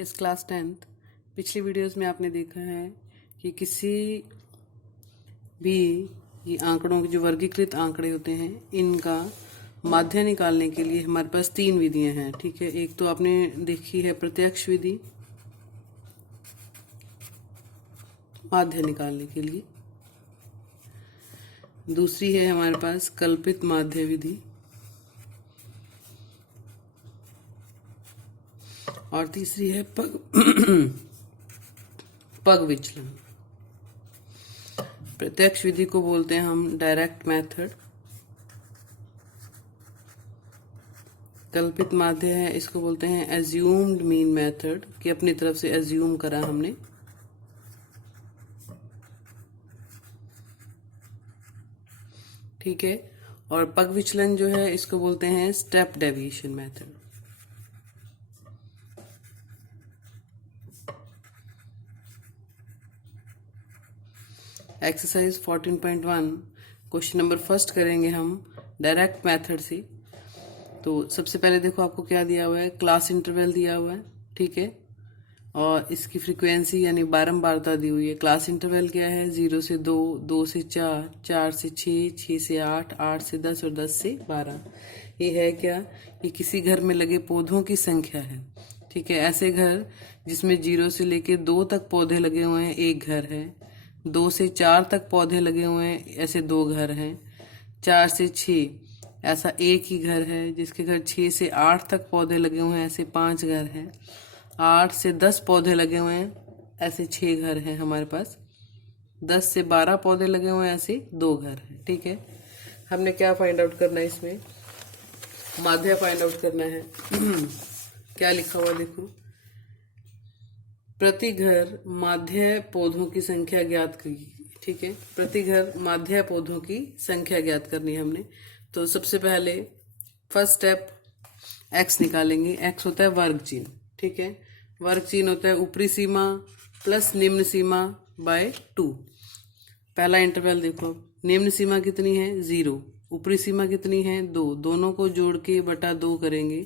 इस class 10th पिछली videos में आपने देखा है कि किसी भी ये आंकड़ों के जो वर्गीकृत आंकड़े होते हैं इनका माध्य निकालने के लिए हमारे पास 3 विधियां हैं। ठीक है, एक तो आपने देखी है प्रत्यक्ष विधि माध्य निकालने के लिए, दूसरी है हमारे पास कल्पित माध्य विधि और तीसरी है पग विचलन। प्रत्यक्ष विधि को बोलते हैं हम डायरेक्ट मेथड, कल्पित माध्य है इसको बोलते हैं एज्यूम्ड मीन मेथड कि अपनी तरफ से एज्यूम करा हमने। ठीक है, और पग विचलन जो है इसको बोलते हैं step deviation method. Exercise 14.1 question number first करेंगे हम डायरेक्ट मेथड से। तो सबसे पहले देखो आपको क्या दिया हुआ है, क्लास इंटरवल दिया हुआ है। ठीक है, और इसकी फ्रीक्वेंसी यानी बारंबारता दी हुई है। क्लास इंटरवल क्या है, 0 से 2, 2 से 4, 4 से 6, 6 से 8, 8 से 10 और 10 से 12। ये है क्या, ये किसी घर में लगे पौधों की संख्या है। ठीक है, ऐसे घर जिसमें 0 से लेके 2 तक पौधे लगे हुए हैं एक घर है, 2 से 4 तक पौधे लगे हुए हैं ऐसे 2 घर हैं, 4 से 6 ऐसा एक ही घर है, जिसके घर 6 से 8 तक पौधे लगे हुए हैं ऐसे 5 घर हैं, 8 से 10 पौधे लगे हुए हैं ऐसे 6 घर हैं हमारे पास, 10 से 12 पौधे लगे हुए हैं ऐसे 2 घर हैं। ठीक है, हमने क्या फाइंड आउट करना है, इसमें माध्य फाइंड आउट करना है। क्या लिखा हुआ देखो, प्रति घर माध्य पौधों की संख्या ज्ञात करिए। ठीक है, प्रति घर माध्य पौधों की संख्या ज्ञात करनी है हमने। तो सबसे पहले फर्स्ट स्टेप x निकालेंगे। x होता है वर्ग चिन्ह। ठीक है, वर्ग चिन्ह होता है ऊपरी सीमा प्लस निम्न सीमा बाय 2। पहला इंटरवल देखो, निम्न सीमा कितनी है 0, ऊपरी सीमा कितनी है 2, दोनों को जोड़ के बटा 2 करेंगे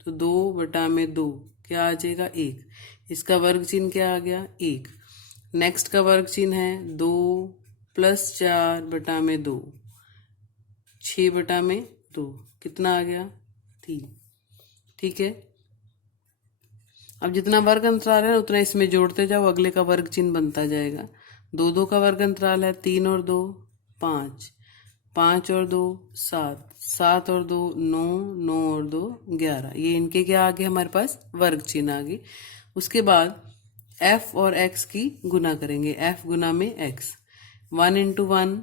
तो 2 बटा में 2 क्या आ जाएगा 1। इसका वर्ग चिन्ह क्या आ गया 1। नेक्स्ट का वर्ग चिन्ह है 2 प्लस 4 बटा में 2, 6 बटा में 2 कितना आ गया 3। ठीक है, अब जितना वर्ग अंतराल है उतना इसमें जोड़ते जाओ, अगले का वर्ग चिन्ह बनता जाएगा। 2 2 का वर्ग अंतराल है, 3 और 2 5, 5 और 2 7, 7 और 2 9, 9 और 2 11। ये इनके क्या आ गए हमारे पास वर्ग चिन्ह आ गए। उसके बाद f और x की गुना करेंगे, f गुना में x, 1 इंटू 1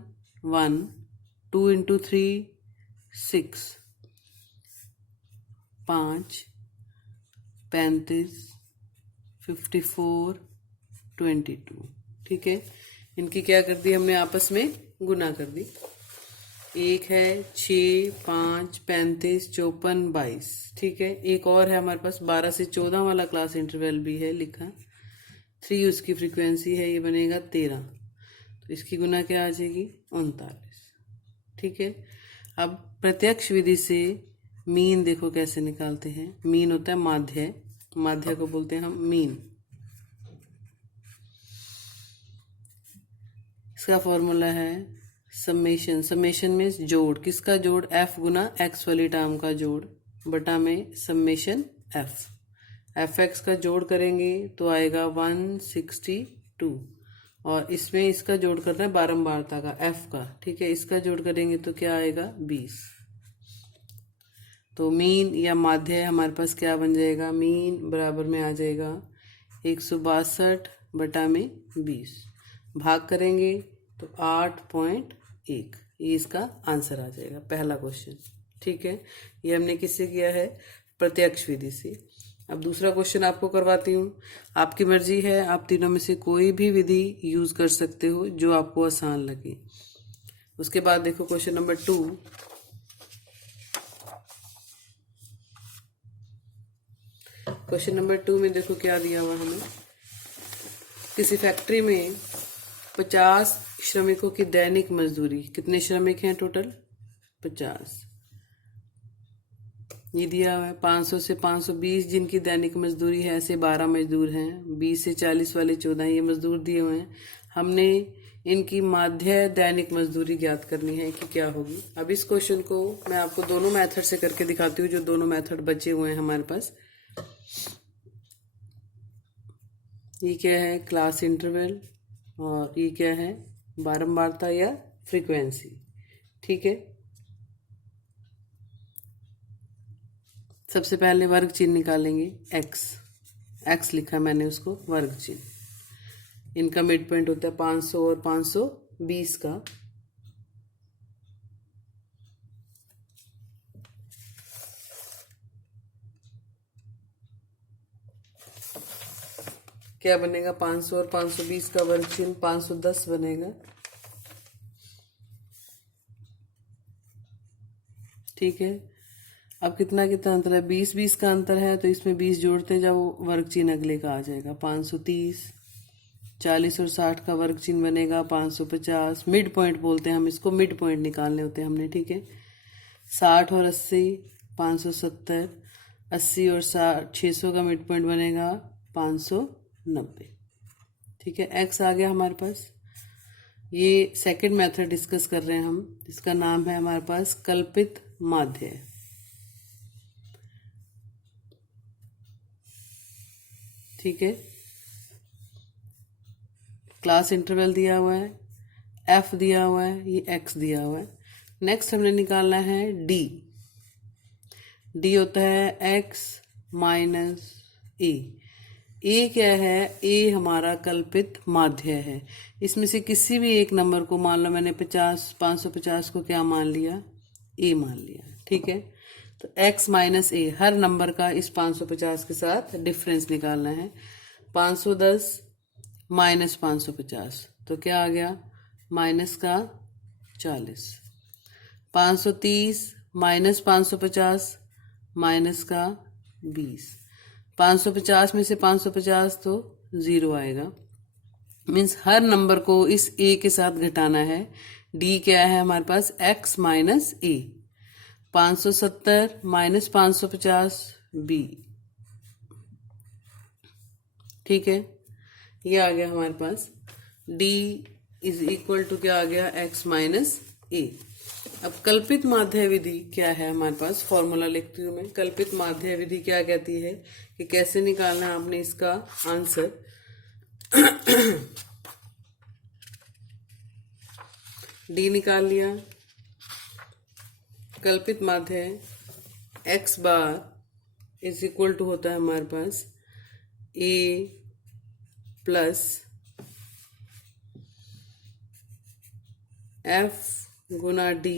1, 2 इंटू 3 6, 5 35 54 22। ठीक है, इनकी क्या कर दी हमने आपस में गुना कर दी। एक है 6 5 35 54 22। ठीक है, एक और है हमारे पास 12 से 14 वाला क्लास इंटरवल भी है लिखा, 3 उसकी फ्रीक्वेंसी है, ये बनेगा 13। तो इसकी गुना क्या आ जाएगी 39। ठीक है, अब प्रत्यक्ष विधि से मीन देखो कैसे निकालते हैं। मीन होता है माध्य, माध्य को बोलते हैं हम मीन। इसका फॉर्मूला है समेशन, समेशन में जोड़, किसका जोड़ f गुना x वाली टर्म का जोड़ बटा में समेशन f, fx का जोड़ करेंगे तो आएगा 162 और इसमें इसका जोड़ करना है बारंबारता का f का। ठीक है, इसका जोड़ करेंगे तो क्या आएगा 20। तो मीन या माध्य हमारे पास क्या बन जाएगा, मीन बराबर में आ जाएगा 162 बटा में 20, भाग करेंगे तो 8.1। ये इसका आंसर आ जाएगा पहला क्वेश्चन। ठीक है, ये हमने किससे किया है, प्रत्यक्ष विधि से। अब दूसरा क्वेश्चन आपको करवाती हूँ, आपकी मर्जी है, आप तीनों में से कोई भी विधि यूज कर सकते हो जो आपको आसान लगे। उसके बाद देखो क्वेश्चन नंबर 2। क्वेश्चन नंबर 2 में देखो क्या दिया हुआ हमें, किसी फैक्ट्री में 50 श्रमिकों की दैनिक मजदूरी, कितने श्रमिक हैं टोटल 50, ये दिया हुआ है 500 से 520 जिनकी दैनिक मजदूरी है, ऐसे 12 मजदूर हैं। 20 से 40 वाले 14, ये मजदूर दिए हुए हैं। हमने इनकी माध्य दैनिक मजदूरी ज्ञात करनी है कि क्या होगी। अब इस क्वेश्चन को मैं आपको दोनों मेथड से करके दिखाती हूँ, जो दोनों मेथड बचे हुए हैं हमारे पास। ये क्या है, क्लास इंटरवल, और ये क्या है, बारंबारता या फ्रीक्वेंसी। ठीक है, सबसे पहले वर्ग चिन्ह निकालेंगे। एक्स लिखा है मैंने, उसको वर्ग चिन्ह। इनका मिड पॉइंट होता है 500 और 520 का। क्या बनेगा, 500 और 520 का वर्ग चिन्ह 510 बनेगा। ठीक है, अब कितना कितना अंतर है, 20 का अंतर है, तो इसमें 20 जोड़ते जाओ, वर्ग चिन्ह अगले का आ जाएगा 530। 40 और 60 का वर्ग चिन्ह बनेगा 550। मिड पॉइंट बोलते हैं हम इसको, मिड पॉइंट निकालने होते हैं हमने। ठीक है, 60 और 80 570। 80 और 60 600 का मिड पॉइंट बनेगा 590। ठीक है, एक्स आ गया हमारे पास। ये सेकंड मेथड डिस्कस कर रहे हैं हम, इसका नाम है हमारे पास कल्पित माध्य। ठीक है, क्लास इंटरवल दिया हुआ है, एफ दिया हुआ है, ये एक्स दिया हुआ है। नेक्स्ट हमने निकालना है डी। डी होता है एक्स माइनस ए। ए क्या है, ए हमारा कल्पित माध्य है। इसमें से किसी भी एक नंबर को, मान लो मैंने 550 को क्या मान लिया, ए मान लिया। ठीक है, तो x माइनस ए, हर नंबर का इस 550 के साथ डिफरेंस निकालना है। 510 माइनस 550, तो क्या आ गया, माइनस का 40। 530 माइनस 550, माइनस का 20। 550 में से 550 तो 0 आएगा। मीन्स हर नंबर को इस a के साथ घटाना है। d क्या है हमारे पास, x माइनस ए। 570 माइनस 550 बी। ठीक है, ये आ गया हमारे पास। d इज इक्वल टू क्या आ गया, x माइनस ए। अब कल्पित माध्य विधि क्या है हमारे पास, फॉर्मूला लिखती हूँ मैं। कल्पित माध्य विधि क्या कहती है कि कैसे निकालना है आपने इसका आंसर। d निकाल लिया, कल्पित माध्य x bar is equal to होता है हमारे पास a प्लस f गुना d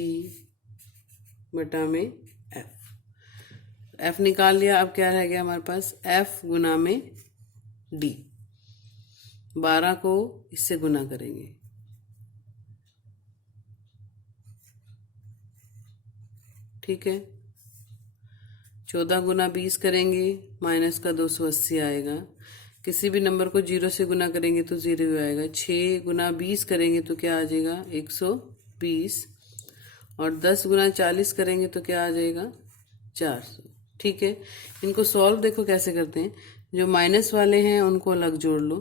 बटा में f निकाल लिया। अब क्या रह गया हमारे पास, f गुना में d। 12 को इससे गुना करेंगे, ठीक है। 14 गुना 20 करेंगे, माइनस का 280 आएगा। किसी भी नंबर को 0 से गुना करेंगे तो 0 ही आएगा। 6 गुना 20 करेंगे तो क्या आ जाएगा, 120। और 10 गुना 40 करेंगे तो क्या आ जाएगा, 400। ठीक है, इनको सॉल्व देखो कैसे करते हैं। जो माइनस वाले हैं उनको अलग जोड़ लो,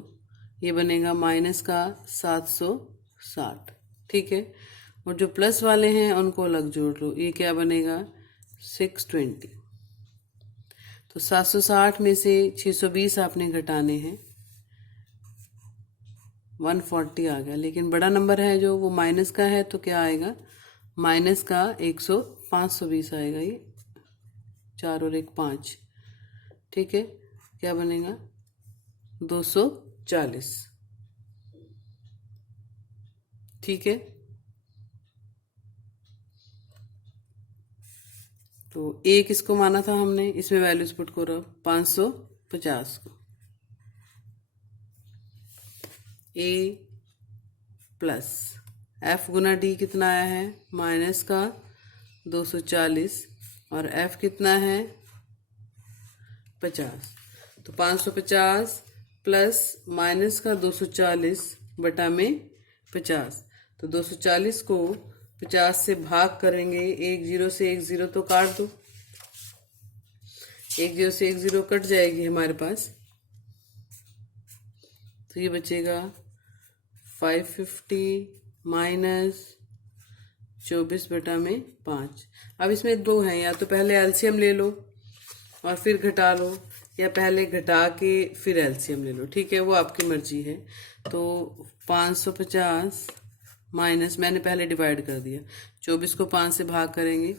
ये बनेगा माइनस का 760। ठीक है, और जो प्लस वाले हैं उनको अलग जोड़ लो, ये क्या बनेगा, 620। तो 760 में से 620 आपने घटाने हैं, 140 आ गया। लेकिन बड़ा नंबर है जो, वो माइनस का है, तो क्या आएगा, माइनस का 520 आएगा। ये 4 और 1 5। ठीक है, क्या बनेगा, 240। ठीक है, तो a किसको माना था हमने, इसमें वैल्यूज पुट करो। 550 को a प्लस f गुना d कितना आया है, माइनस का 240, और f कितना है, 50। तो 550 प्लस माइनस का 240 बटा में 50। तो 240 को 50 से भाग करेंगे, 1 0 से 1 0 तो काट दो, एक जीरो से एक जीरो कट जाएगी हमारे पास, तो ये बचेगा 550 माइनस 24/5। अब इसमें दो हैं, या तो पहले एलसीएम ले लो और फिर घटा लो, या पहले घटा के फिर एलसीएम ले लो, ठीक है, वो आपकी मर्जी है। तो 550 माइनस, मैंने पहले डिवाइड कर दिया, 24 को 5 से भाग करेंगे,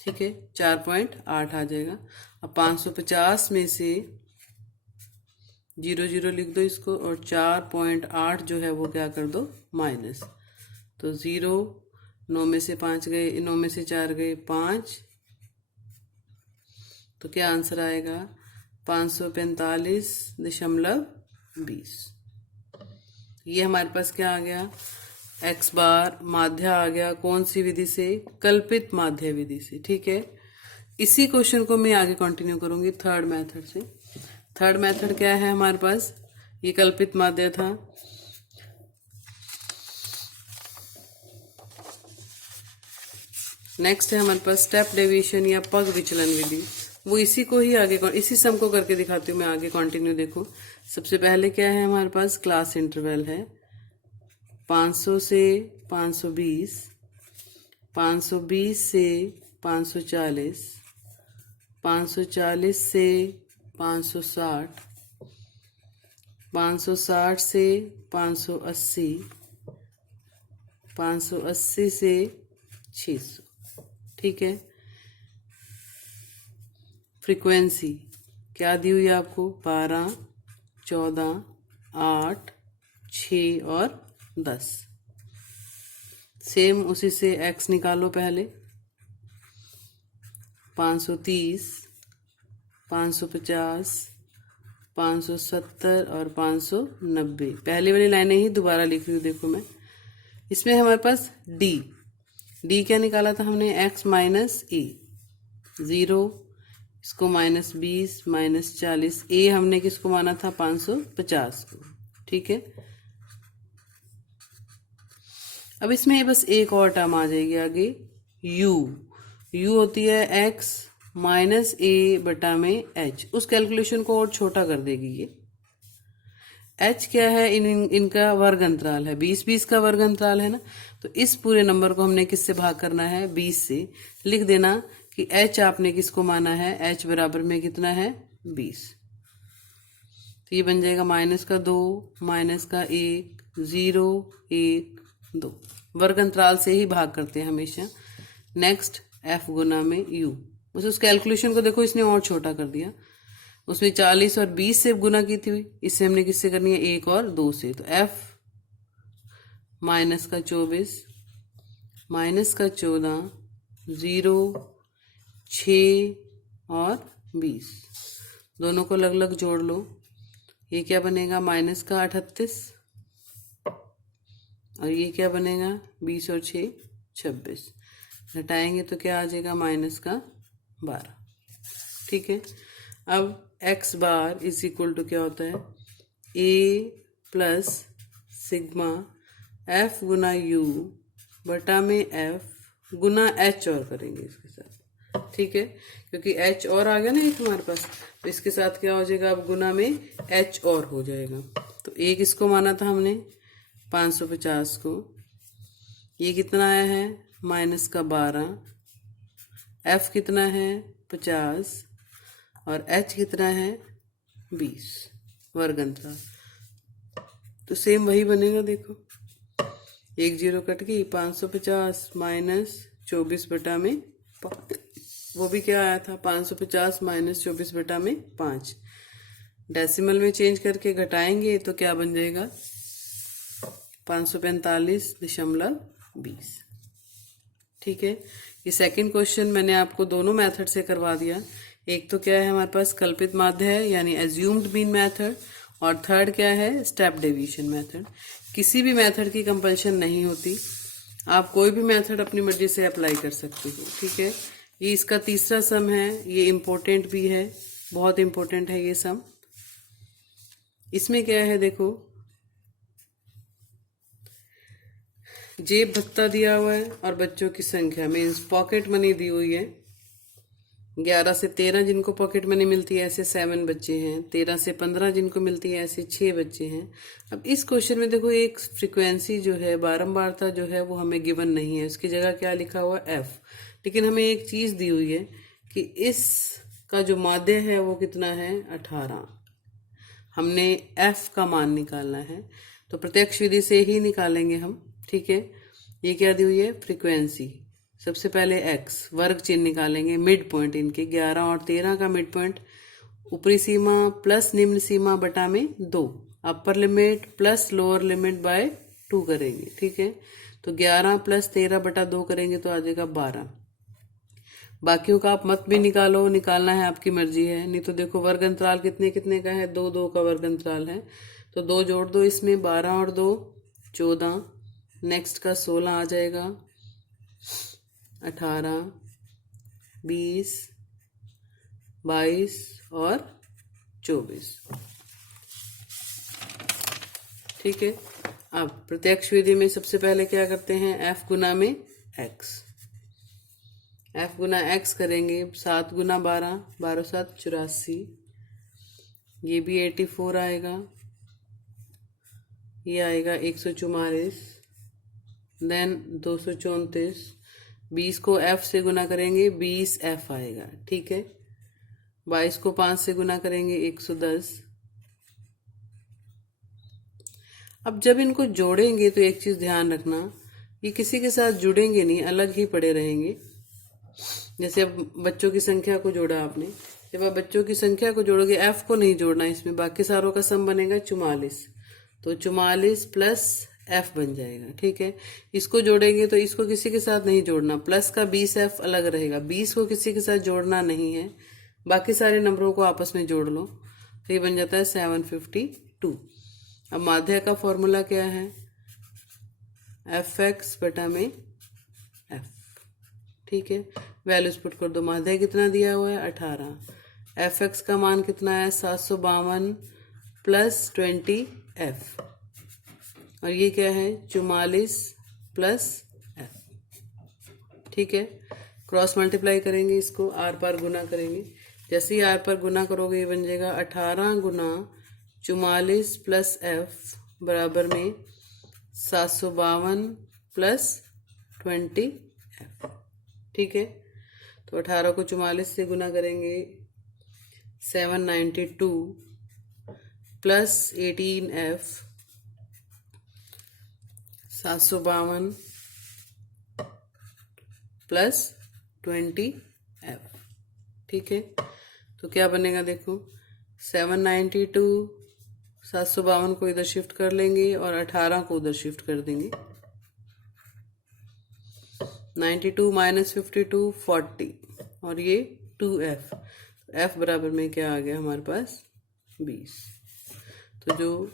ठीक है, 4.8 आ जाएगा। अब 550 में से 0 0 लिख दो इसको, और 4.8 जो है वो क्या कर दो, माइनस। तो 0, 9 में से 5 गए, 9 में से 4 गए 5, तो क्या आंसर आएगा, 545.20। ये हमारे पास क्या आ गया, एक्स बार माध्य आ गया। कौन सी विधि से, कल्पित माध्य विधि से, ठीक है। इसी क्वेश्चन को मैं आगे कंटिन्यू करूंगी थर्ड मेथड से। थर्ड मेथड क्या है हमारे पास, ये कल्पित माध्य था। नेक्स्ट है हमारे पास स्टेप डेविएशन या पग विचलन विधि। वो इसी को ही आगे, इसी सम को करके दिखाती हूँ मैं आगे, कंटिन्यू देखो। सबसे पहले क्या है हमारे पास, क्लास इंटरवल है 500 से 520, 520 से 540, 540 से 560, 560 से 580, 580 से 600, ठीक है। फ्रीक्वेंसी क्या दी हुई है आपको, 12, 14, 8, 6 और 10। सेम उसी से एक्स निकालो पहले, 530, 550, 570 और 590। पहली वाली लाइनें ही दोबारा लिख रही हूँ, देखो मैं। इसमें हमारे पास डी क्या निकाला था हमने, एक्स माइनस ए, 0, इसको -20, -40। ए हमने किसको माना था, 550 को, ठीक है। अब इसमें बस एक और टर्म आ जाएगी आगे, यू होती है एक्स माइनस ए बटा में एच। उस कैलकुलेशन को और छोटा कर देगी ये। एच क्या है, इनका वर्ग अंतराल है, 20-20 का वर्ग अंतराल है ना। तो इस पूरे नंबर को हमने किससे भाग करना है, 20 से। लिख देना कि एच आपने किसको माना है, एच बराबर में कितना है, 20। तो ये बन जाएगा -2, -1, 0, 1, 2। वर्ग अंतराल से ही भाग करते हैं हमेशा। नेक्स्ट एफ गुना में यू। उस कैलकुलेशन को देखो, इसने और छोटा कर दिया। उसमें 40 और 20 से गुना की थी, इससे हमने किससे करनी है, 1 और 2 से। तो एफ -24, -14, 0, 6 और 20, दोनों को अलग अलग जोड़ लो। ये क्या बनेगा, -38, और ये क्या बनेगा, 20 और 6 26। घटाएंगे तो क्या आ जाएगा, -12, ठीक है। अब x bar is equal to क्या होता है, ए प्लस सिग्मा एफ गुना यू बटा में एफ गुना एच और करेंगे इसके साथ, ठीक है, क्योंकि एच और आ गया ना एक हमारे पास, तो इसके साथ क्या हो जाएगा, अब गुना में एच और हो जाएगा। तो एक इसको माना था हमने 550 को, ये कितना आया है, -12, एफ कितना है 50 और एच कितना है 20 वर्ग अंतराल। तो सेम वही बनेगा, देखो 1 0 कट गई, 550 -24 बटा में 5, वो भी क्या आया था, 550 -24 बटा में 5। डेसिमल में चेंज करके घटाएंगे तो क्या बन जाएगा, 545.20, ठीक है। ये सेकंड क्वेश्चन मैंने आपको दोनों मेथड से करवा दिया। एक तो क्या है हमारे पास, कल्पित माध्य है यानी एज्यूम्ड मीन मेथड, और थर्ड क्या है, स्टेप डेविएशन मेथड। किसी भी मेथड की कंपल्शन नहीं होती, आप कोई भी मेथड अपनी मर्जी से अप्लाई कर सकते हो, ठीक है। ये इसका तीसरा सम है, ये इम्पोर्टेंट भी है, बहुत इम्पोर्टेंट है ये सम। इसमें क्या है, देखो जेब भत्ता दिया हुआ है और बच्चों की संख्या मीन्स पॉकेट मनी दी हुई है 11 से 13 जिनको पॉकेट मनी मिलती है ऐसे 7 बच्चे हैं। 13 से 15 जिनको मिलती है ऐसे 6 बच्चे हैं। अब इस क्वेश्चन में देखो एक फ्रीक्वेंसी जो है, बारंबारता जो है वो हमें गिवन नहीं है, उसकी जगह क्या लिखा हुआ एफ। लेकिन हमें एक चीज दी हुई है कि इस का जो माध्य है वो कितना है 18। हमने एफ का मान निकालना है तो प्रत्यक्ष विधि से ही निकालेंगे हम। ठीक है, ये क्या दी हुई है फ्रीक्वेंसी। सबसे पहले एक्स वर्ग चिन्ह निकालेंगे, मिड पॉइंट इनके 11 और 13 का मिड पॉइंट, ऊपरी सीमा प्लस निम्न सीमा बटा में 2, upper limit plus lower limit by 2 करेंगे। ठीक है, तो 11 प्लस 13 बटा 2 करेंगे तो आ जाएगा 12। बाकियों का आप मत भी निकालो, निकालना है आपकी मर्जी है। नहीं तो देखो वर्ग अंतराल कितने कितने का है, 2 2 का वर्ग अंतराल है, तो 2 जोड़ दो इसमें, 12 और 2 14, नेक्स्ट का 16 आ जाएगा, 18 20 22 और 24। ठीक है, अब प्रत्यक्ष विधि में सबसे पहले क्या करते हैं, एफ गुना में एक्स। एफ गुना एक्स करेंगे, 7 गुना 12, 12 7 84, ये भी 84 आएगा, ये आएगा 144, देन 234, 20 को एफ से गुना करेंगे 20 एफ आएगा। ठीक है, 22 को 5 से गुना करेंगे 110। अब जब इनको जोड़ेंगे तो एक चीज ध्यान रखना, ये किसी के साथ जुड़ेंगे नहीं, अलग ही पड़े रहेंगे। जैसे अब बच्चों की संख्या को जोड़ा आपने, जब आप बच्चों की संख्या को जोड़ोगे एफ को नहीं जोड़ना इसमें, बाकी सारों का सम बनेगा 44, तो 44 प्लस एफ बन जाएगा। ठीक है, इसको जोड़ेंगे तो इसको किसी के साथ नहीं जोड़ना, प्लस का 20 एफ अलग रहेगा, 20 को किसी के साथ जोड़ना नहीं है, बाकी सारे नंबरों को आपस में जोड़ लो, तो ये बन जाता है 752। अब माध्य का फॉर्मूला क्या है, एफ एक्स बटा में एफ। ठीक है, वैल्यूज पुट कर दो, माध्य कितना दिया हुआ है 18, एफ एक्स का मान कितना है 752 प्लस 20 एफ, और ये क्या है 44 प्लस एफ। ठीक है, क्रॉस मल्टीप्लाई करेंगे, इसको आर पार गुना करेंगे, जैसे ही आर पर गुना करोगे ये बन जाएगा 18 गुना 44 प्लस एफ बराबर में 752 प्लस 20 एफ। ठीक है, तो 18 को 44 से गुना करेंगे 792 प्लस 18 एफ, 752 प्लस 20 एफ। ठीक है, तो क्या बनेगा देखो, 792 752 को इधर शिफ्ट कर लेंगे और 18 को उधर शिफ्ट कर देंगे, 92 माइनस 52 40, और ये 2f, f बराबर में क्या आ गया हमारे पास 20। तो जो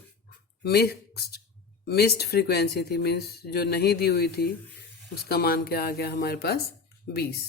मिस्ड फ्रीक्वेंसी थी, मीन्स जो नहीं दी हुई थी, उसका मान क्या आ गया हमारे पास 20।